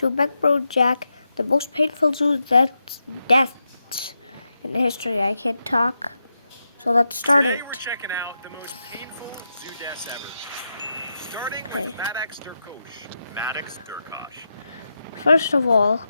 to Beck Jack, the most painful zoo deaths in history. I can't talk. So let's start. Today we're checking out the most painful zoo deaths ever. Starting with Maddox Durkosh. Maddox Durkosh. First of all,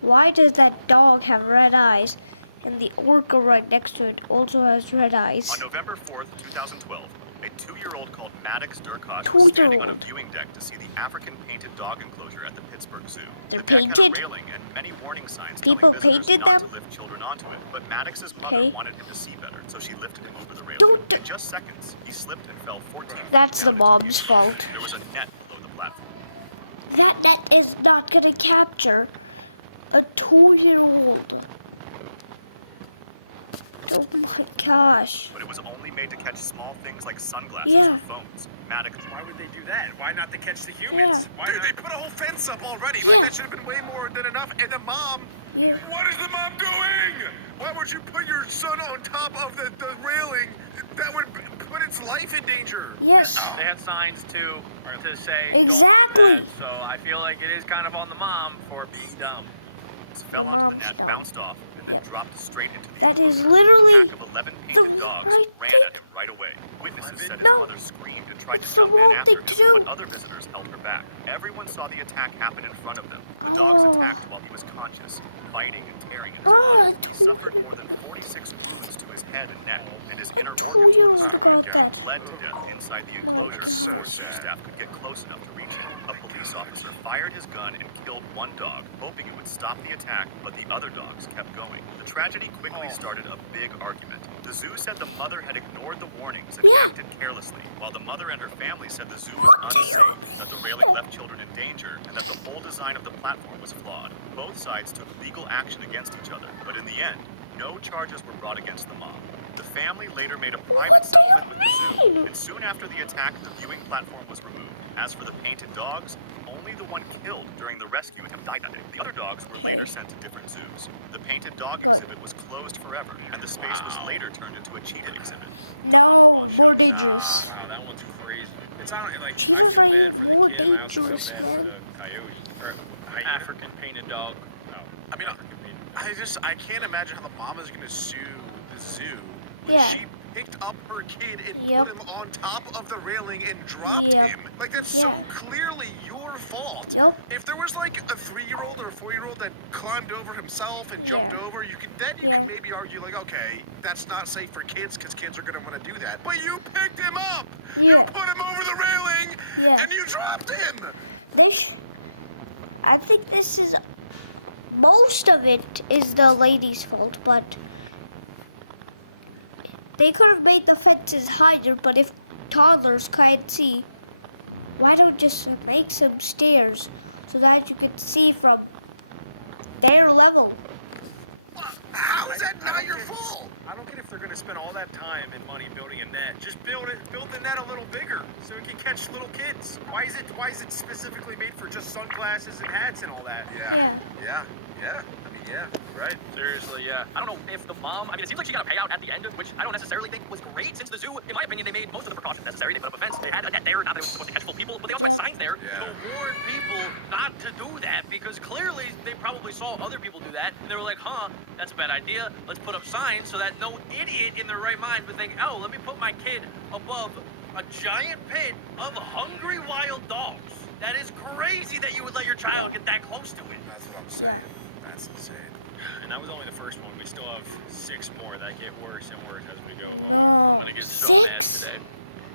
why does that dog have red eyes? And the orca right next to it also has red eyes. On November 4th, 2012, a 2-year-old called Maddox Durkosh was standing on a viewing deck to see the African painted dog enclosure at the Pittsburgh Zoo. They're the deck painted? had a railing and many warning signs People telling visitors painted not them? to lift children onto it, but Maddox's mother Okay. wanted him to see better, so she lifted him over the railing. Don't- In just seconds, he slipped and fell 14 feet That's down the into mom's sea. fault. There was a net below the platform. That net is not gonna capture a 2-year-old. Oh my gosh. But it was only made to catch small things like sunglasses Yeah. or phones. Maddox. Why would they do that? Why not to catch the humans? Yeah. Why Dude, not? they put a whole fence up already. Like, Yeah. that should have been way more than enough. And the mom, what is the mom doing? Why would you put your son on top of the railing? That would put its life in danger. Yes. They had signs to say don't Exactly. do that. So I feel like it is kind of on the mom for being dumb. Fell onto the net, bounced off, and then dropped straight into the That is enclosure. literally A pack of 11 painted the dogs right ran thing. at him right away. Witnesses said his No. mother screamed and tried It's to the jump in wrong after thing him, to do. but other visitors held her back. Everyone saw the attack happen in front of them. The dogs Oh. attacked while he was conscious, biting and tearing at his Oh, body. He I suffered more than 46 wounds to his head and neck, and his inner organs were destroyed. He bled to death inside the enclosure That's so before zoo sad. staff could get close enough to reach him. A police officer fired his gun and killed one dog, hoping it would stop the attack, but the other dogs kept going. The tragedy quickly started a big argument. The zoo said the mother had ignored the warnings and acted carelessly, while the mother and her family said the zoo was unsafe, that the railing left children in danger, and that the whole design of the platform was flawed. Both sides took legal action against each other, but in the end, no charges were brought against the mom. The family later made a private settlement with the zoo, and soon after the attack, the viewing platform was removed. As for the painted dogs, only the one killed during the rescue attempt died that day. The other dogs were later sent to different zoos. The painted dog exhibit was closed forever, and the space was later turned into a cheetah exhibit. No, more Nah, dangerous. wow, that one's crazy. It's not like I Jesus, feel are bad for the more kid, and I also feel dangerous, bad for man. the coyote or African painted dog. No, I mean, African painted. I can't imagine how the mom is going to sue the zoo when Yeah. she picked up her kid and Yep. put him on top of the railing and dropped Yep. him. Like, that's so Yeah. clearly your fault. Yep. If there was like a 3-year-old or a 4-year-old that climbed over himself and jumped Yeah. over, you could maybe argue like, okay, that's not safe for kids because kids are going to want to do that. But you picked him up. You Yeah. put him over the railing Yeah. and you dropped him. I think this is most of it is the lady's fault, but they could have made the fences higher. But if toddlers can't see, why don't just make some stairs so that you can see from their level? How is that not your fault? I don't get if they're going to spend all that time and money building a net. Just build the net a little bigger so it can catch little kids. Why is it specifically made for just sunglasses and hats and all that? Yeah. I mean, yeah, right. Seriously, yeah. I don't know if the mom, it seems like she got a payout at the end, which I don't necessarily think was great, since the zoo, in my opinion, they made most of the precautions necessary. They put up a fence, they had a net there, not that it was supposed to catch full people, but they also had signs there Yeah. to warn people not to do that, because clearly they probably saw other people do that, and they were like, that's a bad idea, let's put up signs so that no idiot in their right mind would think, oh, let me put my kid above a giant pit of hungry wild dogs. That is crazy that you would let your child get that close to it. That's what I'm saying. That's insane. And that was only the first one. We still have 6 more that get worse and worse as we go along. Oh, I'm gonna get so mad today.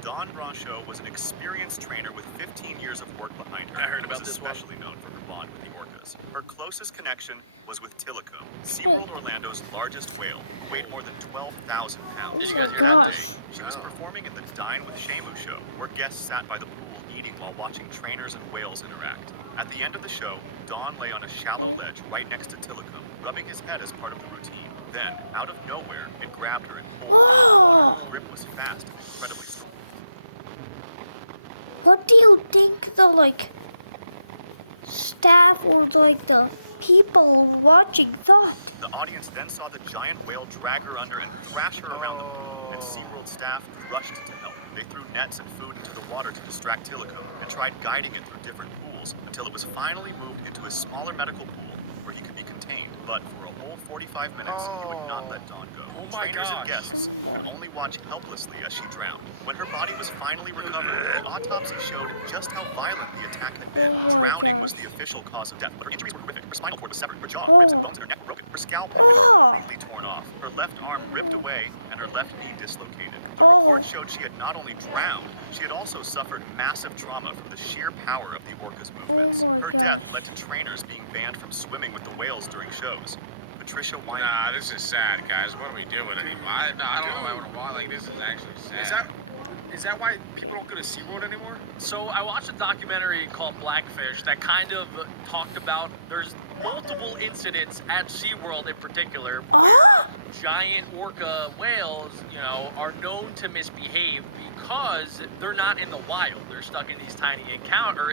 Dawn Brancheau was an experienced trainer with 15 years of work behind her. I heard and about was this one. especially known for her bond with the orcas. Her closest connection was with Tilikum, SeaWorld Orlando's largest whale, who weighed more than 12,000 pounds. Did you guys hear that about day, this? she was performing in the Dine with Shamu show, where guests sat by the pool eating while watching trainers and whales interact. At the end of the show, Dawn lay on a shallow ledge right next to Tilikum, rubbing his head as part of the routine. Then, out of nowhere, it grabbed her and pulled her into the water. The grip was fast and incredibly strong. What do you think the staff or the people watching thought? The audience then saw the giant whale drag her under and thrash her around the pool, and SeaWorld staff rushed to help. They threw nets and food into the water to distract Tilikum and tried guiding it through different pools. hospitals until it was finally moved into a smaller medical pool where he could be contained. But for a whole 45 minutes, he would not let Dawn go. Oh my Trainers and gosh. guests could only watch helplessly as she drowned. When her body was finally recovered, the autopsy showed just how violent the attack had been. Drowning was the official cause of death, but her injuries were horrific. Her spinal cord was severed, her jaw, ribs, and bones in her neck were broken. Her scalp had been completely torn off, her left arm ripped away, and her left knee dislocated. The report showed she had not only drowned, she had also suffered massive trauma from the sheer power of the orca's movements. Her death led to trainers being banned from swimming with the whales during shows. Patricia Wyman. Nah, this is sad, guys. What are we doing anymore? I don't know why. Like, this is actually sad. Is that why people don't go to SeaWorld anymore? So I watched a documentary called Blackfish that kind of talked about there's multiple incidents at SeaWorld in particular where giant orca whales, are known to misbehave because they're not in the wild. They're stuck in these tiny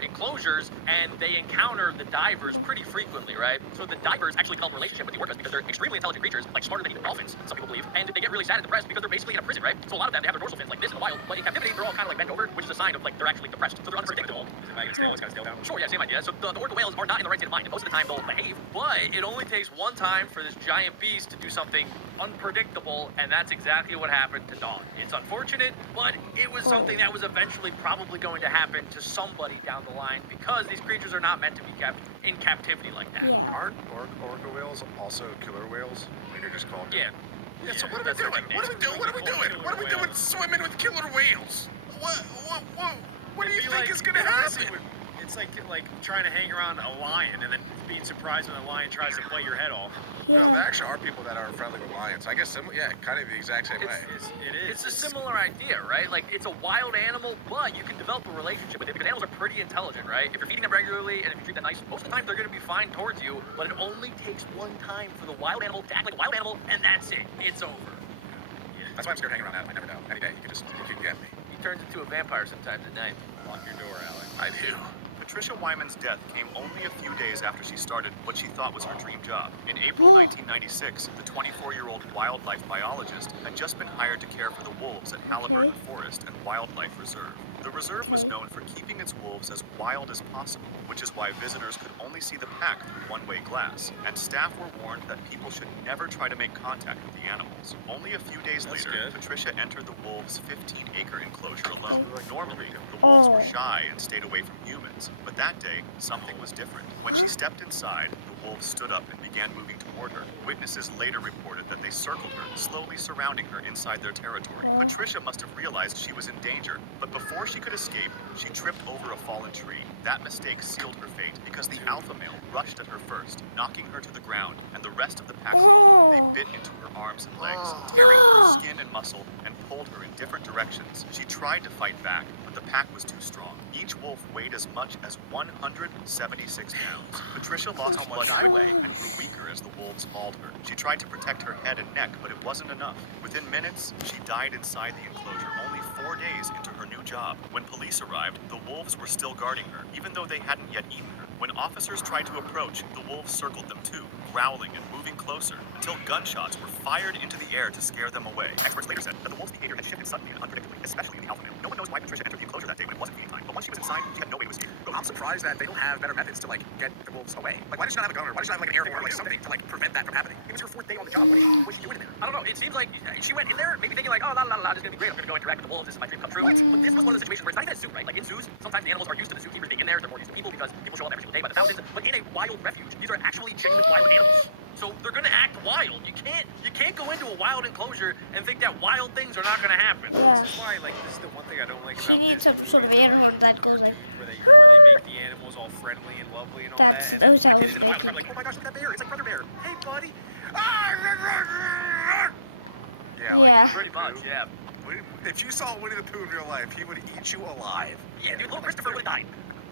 enclosures, and they encounter the divers pretty frequently, right? So the divers actually develop a relationship with the orcas because they're extremely intelligent creatures, like smarter than even dolphins, some people believe, and they get really sad and depressed because they're basically in a prison, right? So a lot of them, they have their dorsal fins like this in the wild, but in captivity, they're all kind of like bent over, which is a sign of like they're actually depressed. So they're unpredictable. Is it like it's got its tail down? Sure, yeah, same idea. So the orca whales are not in the right state of mind, and most of the time they'll behave, but it only takes one time for this giant beast to do something unpredictable, and that's exactly what happened to Dawn. It's unfortunate, but it was something that was eventually probably going to happen to somebody down the line because these creatures are not meant to be kept in captivity like that. Yeah. Aren't orca whales also killer whales? You're just calling them. Yeah. Yeah, so what are we that's their doing? What are we nickname. doing? What are we doing? What are we Killer doing whales. swimming with killer whales? What do you It'd be think like- is gonna honestly, happen? It's like trying to hang around a lion and then being surprised when the lion tries to bite your head off. No, there actually are people that are friendly with lions. I guess, kind of the exact same way. It is. It's a similar idea, right? Like, it's a wild animal, but you can develop a relationship with it because animals are pretty intelligent, right? If you're feeding them regularly and if you treat them nice, most of the time they're going to be fine towards you, but it only takes one time for the wild animal to act like a wild animal, and that's it. It's over. That's why I'm scared of hanging around that. I never know. Any day, you could get me. He turns into a vampire sometimes at night. Lock your door, Alec. I do. Patricia Wyman's death came only a few days after she started what she thought was her dream job. In April 1996, the 24-year-old wildlife biologist had just been hired to care for the wolves at Halliburton Forest and Wildlife Reserve. The reserve was known for keeping its wolves as wild as possible, which is why visitors could only see the pack through one-way glass, and staff were warned that people should never try to make contact with the animals. Only a few days That's later, good. Patricia entered the wolves' 15-acre enclosure alone. Normally, the wolves were shy and stayed away from humans, but that day, something was different. When she stepped inside, the wolves stood up and began moving toward her. Witnesses later reported that they circled her, slowly surrounding her inside their territory. Patricia must have realized she was in danger, but before she could escape, she tripped over a fallen tree. That mistake sealed her fate because the alpha male rushed at her first, knocking her to the ground, and the rest of the pack followed. They bit into her arms and legs, tearing through skin and muscle, and pulled her in different directions. She tried to fight back, but the pack was too strong. Each wolf weighed as much as 176 pounds. Patricia lost blood right away and grew weaker as the wolves mauled her. She tried to protect her head and neck, but it wasn't enough. Within minutes, she died inside the enclosure, only 4 days into her new job. When police arrived, the wolves were still guarding her, even though they hadn't yet eaten her. When officers tried to approach, the wolves circled them too, growling and moving closer, until gunshots were fired into the air to scare them away. Experts later said that the wolves' behavior had shifted suddenly and unpredictably, especially in the alpha male. No one knows why Patricia entered the enclosure that day when it wasn't feeding time, but once she was inside, she had no way to escape. I'm surprised that they don't have better methods to, get the wolves away. Why does she not have a gun, or why does she not have, an air horn, or something to, prevent that from happening? It was her 4th day on the job. What is she doing in there? I don't know. It seems like she went in there maybe thinking like, oh, la la la, this is gonna be great. I'm gonna go interact with the wolves. This is my dream come true. But this was one of the situations where it's not even a zoo, right? Like in zoos, sometimes the animals are used to the zookeepers being in there. They're more used to people because people show up every single day by the thousands. But in a wild refuge, these are actually genuine wild animals. So they're gonna act wild. You can't go into a wild enclosure and think that wild things are not gonna happen. This is why, this is the one thing I don't like She about needs Disney some sort of movies animal that goes like. where they make the animals all friendly and lovely and all That's- that. And those my are kid is in the wild, good. I'm like, oh my gosh, look at that bear! It's like Brother Bear. Hey, buddy. Yeah. Pretty much, yeah. If you saw Winnie the Pooh in real life, he would eat you alive. Yeah, dude, little Christopher would have died.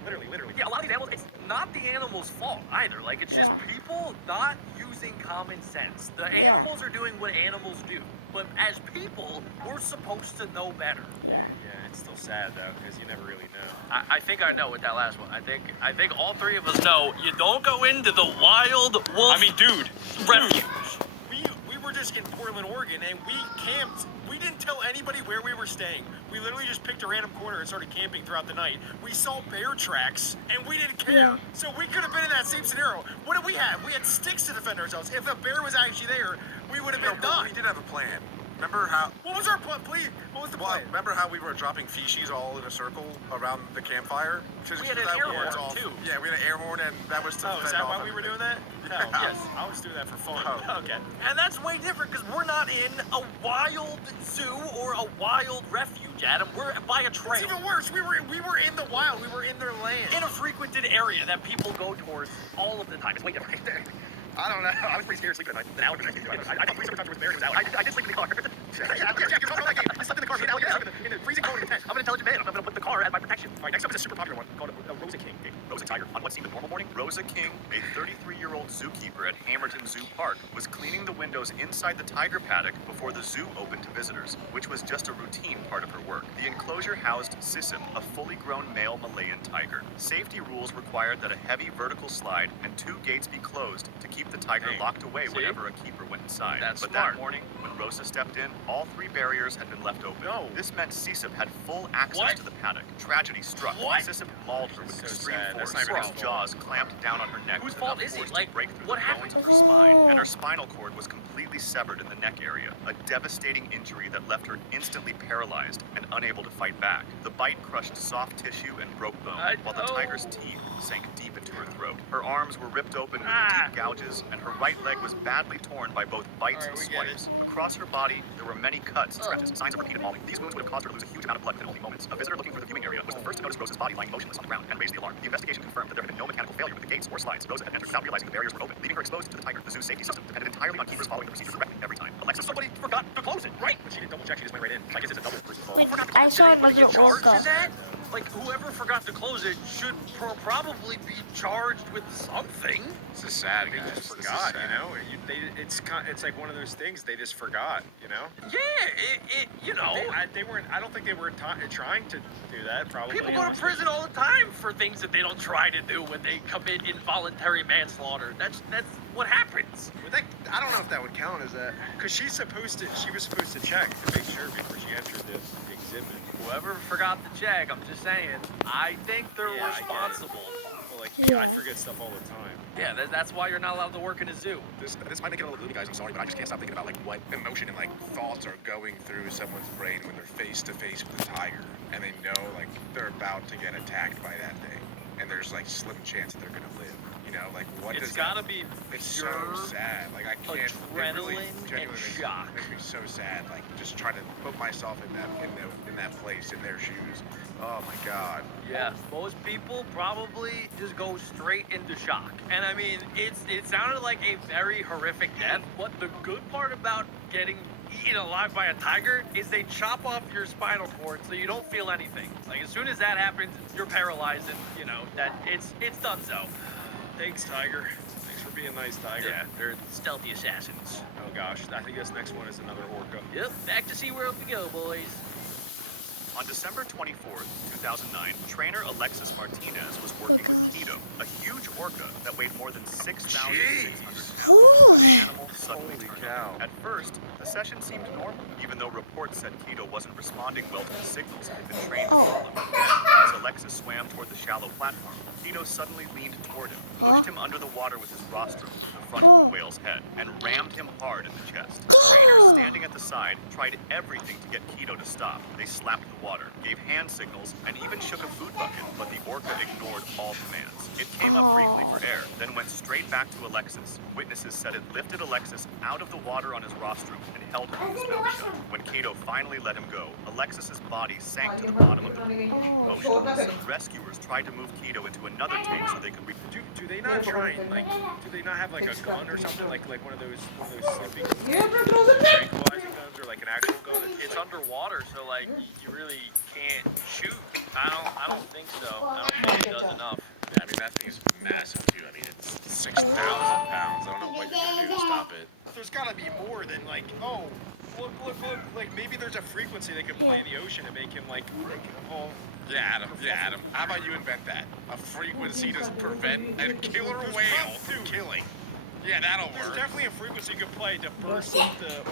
Literally. Yeah, a lot of these animals, it's not the animal's fault either. Like, it's just people not using common sense. The animals are doing what animals do. But as people, we're supposed to know better. Yeah, it's still sad though, because you never really know. I think I know with that last one. I think all three of us know you don't go into the wild wolf I mean, dude, refuge. we were just in Portland, Oregon, and we camped We didn't tell anybody where we were staying. We literally just picked a random corner and started camping throughout the night. We saw bear tracks, and we didn't care. Yeah. So we could have been in that same scenario. What did we have? We had sticks to defend ourselves. If a bear was actually there, we would have been done. We did have a plan. Remember how? What was our plan? Please, what was the Well, plan? remember how we were dropping feces all in a circle around the campfire? We had an air horn, too. Yeah, we had an air horn, and that was to Oh, is fend that off why we were everything. doing that? No. Yes. I was doing that for fun. Oh. Okay. And that's way different because we're not in a wild zoo or a wild refuge, Adam. We're by a It's trail. even worse. We were in the wild. We were in their land. In a frequented area that people go towards all of the time. It's way different. I don't know. I was pretty scared sleeping at night. Then Alex was next to me. I thought pretty much was there. It was Alex. I did sleep in the car. Yeah, you're talking about that game. I slept in the car. Me and Alex slept in the freezing cold and intense. I'm an intelligent man. I'm going to put the car as my protection. All right, next up is a super popular one called a Rosa King. Rosa Tiger. On what seemed a normal morning, Rosa King, a 33-year-old zookeeper at Hamerton Zoo Park, was cleaning the windows inside the tiger paddock before the zoo opened to visitors, which was just a routine part of her work. The enclosure housed Sissim, a fully grown male Malayan tiger. Safety rules required that a heavy vertical slide and 2 gates be closed to keep the tiger locked away See? whenever a keeper went inside. That's but smart. that morning, when Rosa stepped in, all 3 barriers had been left open. No. This meant Sissim had full access What? to the paddock. Tragedy struck. What? Sissim mauled her with So extreme sad. That's force. not even His his jaws clamped down on her neck Whose with fault enough is it? force to Like, break through what the bones happened? of her spine, and her spinal cord was completely severed in the neck area, a devastating injury that left her instantly paralyzed and unable to fight back. The bite crushed soft tissue and broke bone, while the tiger's teeth sank deep into her throat. Her arms were ripped open with deep gouges, and her right leg was badly torn by both bites and swipes. Across her body, there were many cuts and scratches, signs of repeated mauling. These wounds would have caused her to lose a huge amount of blood within only moments. A visitor looking through the viewing area was the first to notice Rosa's body lying motionless on the ground and raised the alarm. The investigation confirmed that there had been no mechanical failure with the gates or slides. Rosa had entered without realizing the barriers were open, leaving her exposed to the tiger. The zoo's safety system depended entirely on keepers following the procedure correctly every time. Alexis, somebody forgot to close it, right? But she didn't double check. She just went right in. I guess it's a double person's fault. Wait, Who forgot to I close it? saw Did anybody another get charged orca. in that? Like, whoever forgot to close it should probably be charged with something. This is sad, They guys. just This is forgot, sad. you know. It's like one of those things they just forgot, you know. Yeah, you know. They weren't. I don't think they were trying to do that. Probably. People go to honestly. prison all the time for things that they don't try to do when they commit involuntary manslaughter. That's what happens. But I don't know if that would count as that, because she was supposed to check to make sure before she entered the exhibit. Whoever forgot to check, I'm just saying, I think they're Yeah, I get it. responsible. Well, like Yeah. I forget stuff all the time. Yeah, that's why you're not allowed to work in a zoo. This might make it a little gloomy, guys. I'm sorry, but I just can't stop thinking about like what emotion and like thoughts are going through someone's brain when they're face to face with a tiger and they know like they're about to get attacked by that thing, and there's like slim chance that they're gonna live. You know, like what It's does gotta that? be It's pure so sad. Like I can't. It really adrenaline and genuinely shock. makes me so sad. Like just trying to put myself in that place, in their shoes. Oh my God. Yeah, most people probably just go straight into shock. And I mean, it sounded like a very horrific death, but the good part about getting eaten alive by a tiger is they chop off your spinal cord so you don't feel anything. Like as soon as that happens, you're paralyzed and you know that it's done so. Thanks, Tiger. Thanks for being nice, Tiger. Yeah, they're stealthy assassins. Oh gosh, I think this next one is another orca. Yep, back to SeaWorld we go, boys. On December 24th, 2009, trainer Alexis Martinez was working with Keto, a huge orca that weighed more than 6,600 pounds. The animal suddenly Holy turned cow. on. At first, the session seemed normal, even though reports said Keto wasn't responding well to the signals he'd been trained to follow. Then, as Alexis swam toward the shallow platform, Keto suddenly leaned toward him, pushed him under the water with his rostrum to the front of the whale's head, and rammed him hard in the chest. Trainers standing at the side tried everything to get Keto to stop. They slapped the water, gave hand signals, and even shook a food bucket, but the orca ignored all commands. It came up briefly for air, then went straight back to Alexis. Witnesses said it lifted Alexis out of the water on his rostrum and held her with his belly shut. When Keto finally let him go, Alexis's body sank to the bottom of the pool, motionless. Rescuers tried to move Keto into another tank so they could Do they not try and like? Do they not have like a gun or something like one of those sleeping tranquilizer guns or like an actual gun? It's underwater, so like you really can't shoot. I don't think so. I don't think it does enough. Yeah, I mean that thing is massive too. I mean it's 6,000 pounds. I don't know what you're gonna do to stop it. There's gotta be more than like, oh, look. Like maybe there's a frequency they could play in the ocean and make him like oh. Yeah, Adam. How about you invent that? A frequency to prevent a killer whale from killing. Yeah, that'll There's work. definitely a frequency you can play to burst the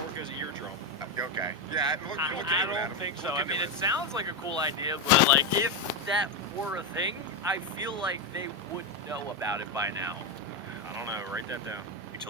orca's eardrum. Okay. Yeah, look I into it, don't Adam. think so. Look I into mean, it. it sounds like a cool idea, but like if that were a thing, I feel like they would know about it by now. I don't know. Write that down.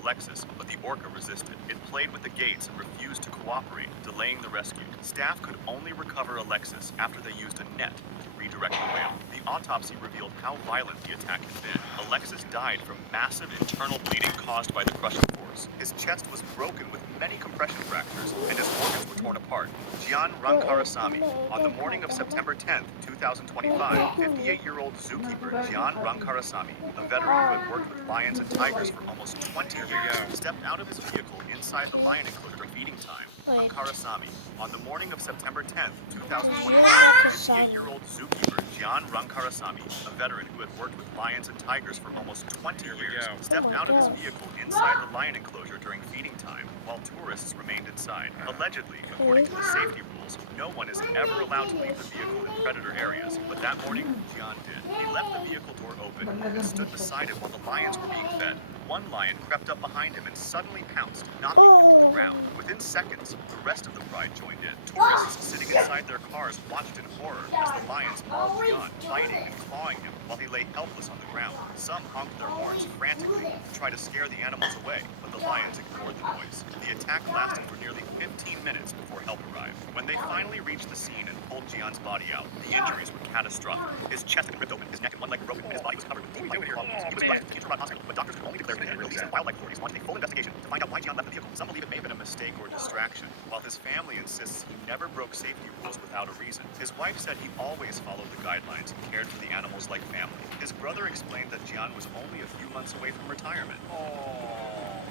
Alexis, but the orca resisted. It played with the gates and refused to cooperate, delaying the rescue. Staff could only recover Alexis after they used a net to redirect the whale. The autopsy revealed how violent the attack had been. Alexis died from massive internal bleeding caused by the crushing force. His chest was broken with many compression fractures, and his organs were torn apart. Gian Rankarasamy, on the morning of September 10th, 2025, 58-year-old zookeeper Gian Rankarasamy, a veteran who had worked with lions and tigers for almost 20 years, stepped out of his vehicle inside the lion enclosure during feeding time. Rankarasamy, on the morning of September 10th, 2025, 58-year-old zookeeper Gian Rankarasamy, a veteran who had worked with lions and tigers for almost 20 years, stepped out of his vehicle inside the lion enclosure during feeding time while tourists remained inside. Allegedly, according to the safety rules, no one is ever allowed to leave the vehicle in predator areas, but that morning, Gian did. He left the vehicle door open and stood beside it while the lions were being fed. One lion crept up behind him and suddenly pounced, knocking him to the ground. Within seconds, the rest of the pride joined in. Tourists sitting inside their cars watched in horror as the lions mauled Gian, biting and clawing him while he lay helpless on the ground. Some honked their horns frantically to try to scare the animals away, but the lions ignored the noise. The attack lasted for nearly 15 minutes before help arrived. When they finally reached the scene and pulled Gian's body out, the injuries were catastrophic. His chest had been ripped open, his neck and one leg were broken, and his body was covered with deep white claws. He was rushed to Future Hospital, but doctors could only declare him dead. Police and wildlife authorities want a full investigation to find out why Gian left the vehicle. Some believe it may have been a mistake or distraction, while his family insists he never broke safety rules without a reason. His wife said he always followed the guidelines and cared for the animals like family. His brother explained that Gian was only a few months away from retirement. Oh,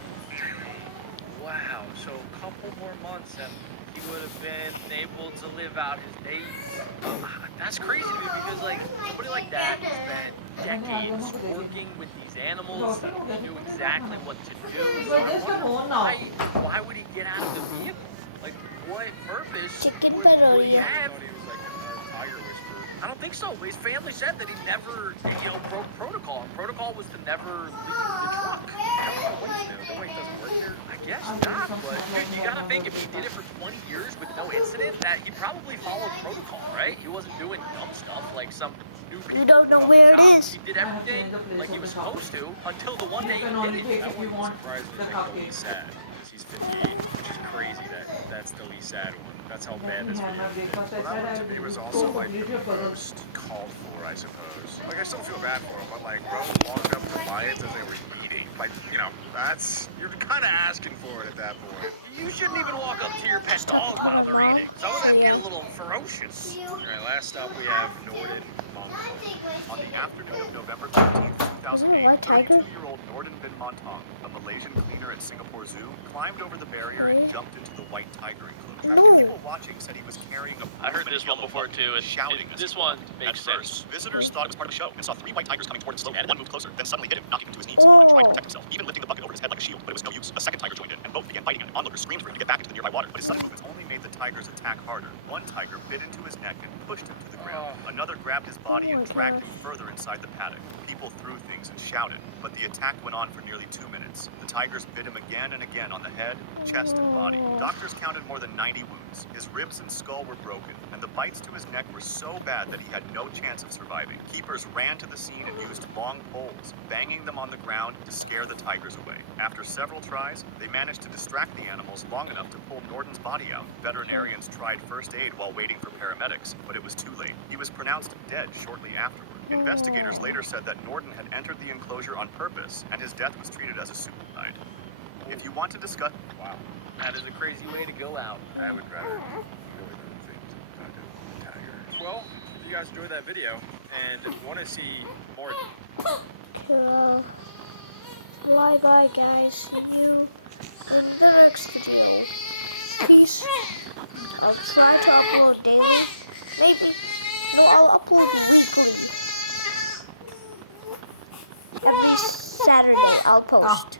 wow. So a couple more months and he would have been able to live out his days. That's crazy to me because like somebody like that spent decades working with these animals, he knew exactly what to do. So I wonder why would he get out of the vehicle? Like what purpose Chicken would he parodia. have? I thought he was like a tiger whisperer. I don't think so. His family said that he never, broke protocol. And protocol was to never leave the truck. The weight doesn't work there. I guess not, but dude, you gotta think if he did it for 20 years with no incident, that he probably followed protocol, right? He wasn't doing dumb stuff like some new people. You don't know where it is. He did everything like he was supposed to until the one day he did it. That wouldn't surprise me if like the least sad. Because he's 58, which is crazy that that's the least sad one. That's how bad this video is. Well, that one to me was also like the most called for, I suppose. Like I still feel bad for him, but like bro walking up to lions as they were eating, like that's you're kind of asking for it at that point. You shouldn't even walk up to your pet dog while they're eating. Some of them get a little ferocious. All right, last stop we have Norden Monk. On the afternoon of November 13th, 2008, White tiger? 32-year-old Norden bin Montong, a Malaysian cleaner at Singapore Zoo, climbed over the barrier and jumped into the white tiger enclosure. People watching said he was carrying a I heard this one before too, and shouting as this he one walked. makes At first, sense. visitors thought it was part of the show and saw 3 white tigers coming toward him slowly. One moved closer, then suddenly hit him, knocking him to his knees. Norden tried to protect himself, even lifting the bucket over his head like a shield, but it was no use. A second tiger joined in, and both began biting him. Onlookers screamed for him to get back into the nearby water, but his sudden movements only made the tigers attack harder. One tiger bit into his neck and pushed him to the ground. Another grabbed his body and dragged him further inside the paddock. People threw things and shouted, but the attack went on for nearly 2 minutes. The tigers bit him again and again on the head, chest, and body. Doctors counted more than 90 wounds. His ribs and skull were broken, and the bites to his neck were so bad that he had no chance of surviving. Keepers ran to the scene and used long poles, banging them on the ground to scare the tigers away. After several tries, they managed to distract the animals long enough to pull Norden's body out. Veterinarians tried first aid while waiting for paramedics, but it was too late. He was pronounced dead shortly afterward. Investigators later said that Norden had entered the enclosure on purpose, and his death was treated as a suicide. If you want to discuss... Wow. That is a crazy way to go out. I would rather really other things than the tigers. Well, if you guys enjoyed that video and want to see more, Bye guys. See you in the next video. Peace. I'll try to upload daily. Maybe. No, I'll upload weekly. Every Saturday I'll post.